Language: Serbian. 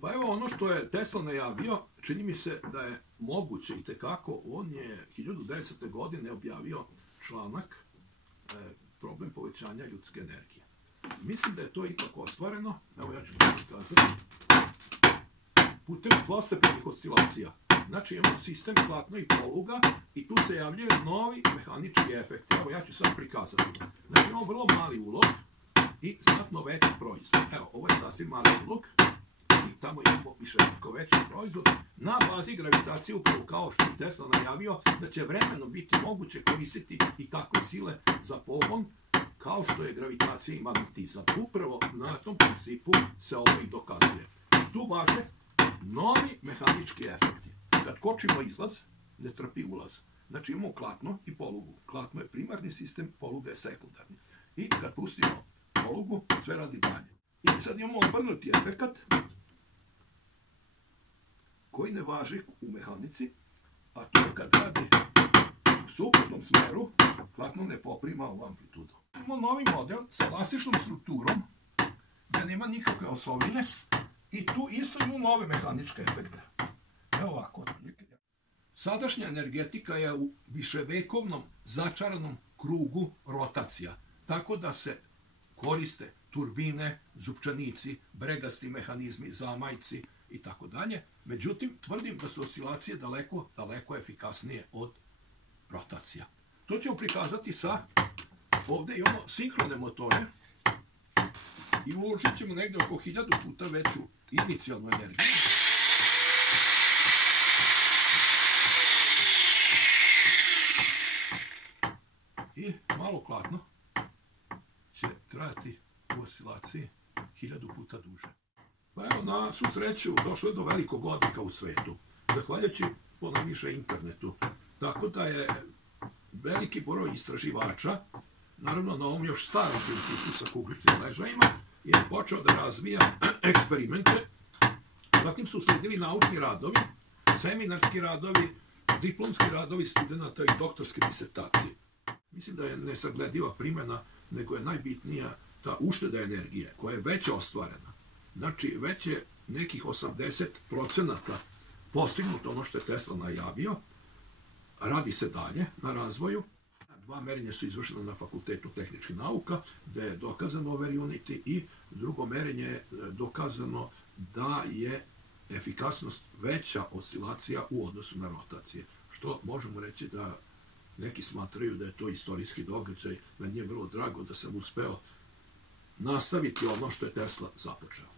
Pa evo ono što je Tesla najavio, čini mi se da je moguće i tekako, on je 1910. godine objavio članak problem povećanja ljudske energije. Mislim da je to ipak ostvareno, evo ja ću to pokazati, putem dvostepenih oscilacija. Znači imamo sistem platno i poluga i tu se javljaju novi mehanički efekti. Evo ja ću sad prikazati. Znači imamo vrlo mali ulog i znatno veći proizvod. Evo, ovo je sasvim mali ulog i tamo imamo više veći proizvod. Na bazi gravitacije, upravo kao što je Tesla najavio, da će vremenom biti moguće koristiti i takve sile za pogon, kao što je gravitacija i magnetizam. Upravo na tom principu se ovo i dokazuje. Tu važe novi mehanički efekti. Kad kočimo izlaz, ne trpi ulaz. Znači imamo klatno i polugu. Klatno je primarni sistem, poluga je sekundarni. I kad pustimo polugu, sve radi dalje. I sad imamo obrnuti efekat koji ne važi u mehanici, a to je kad radi u suprotnom smeru, klatno ne poprima ovu amplitudu. Imamo novi model sa elastičnom strukturom, gdje nema nikakve osovine i tu isto imamo nove mehaničke efekte. Evo ovako. Sadašnja energetika je u viševekovnom začaranom krugu rotacija, tako da se koriste turbine, zupčanici, bregasti mehanizmi, zamajci i tako dalje. Međutim, tvrdim da su oscilacije daleko efikasnije od rotacija. To ćemo prikazati sa, ovdje imamo sinhrone motore i uložit ćemo negdje oko 1000 puta veću inicijalnu energiju. I malo klatno će trajati u oscilaciji 1000 puta duže. Pa evo, na svu sreću došlo je do velikog odjeka u svetu, zahvaljujući ponajviše internetu. Tako da je veliki broj istraživača, naravno na ovom još starom principu sa kugličnim ležajima, je počeo da razvija eksperimente. Zatim su sledili naučni radovi, seminarski radovi, diplomski radovi studenta i doktorske disertacije. Mislim da je nesaglediva primjena, nego je najbitnija ta ušteda energije, koja je već ostvarena. Znači, već je nekih 80% postignuto ono što je Tesla najavio. Radi se dalje na razvoju. 2 merenja su izvršena na Fakultetu tehničkih nauka, gde je dokazano over unity, i drugo merenje je dokazano da je efikasnost veća oscilacija u odnosu na rotacije. Što možemo reći da neki smatraju da je to istorijski događaj. Meni je vrlo drago da sam uspeo nastaviti ono što je Tesla započeo.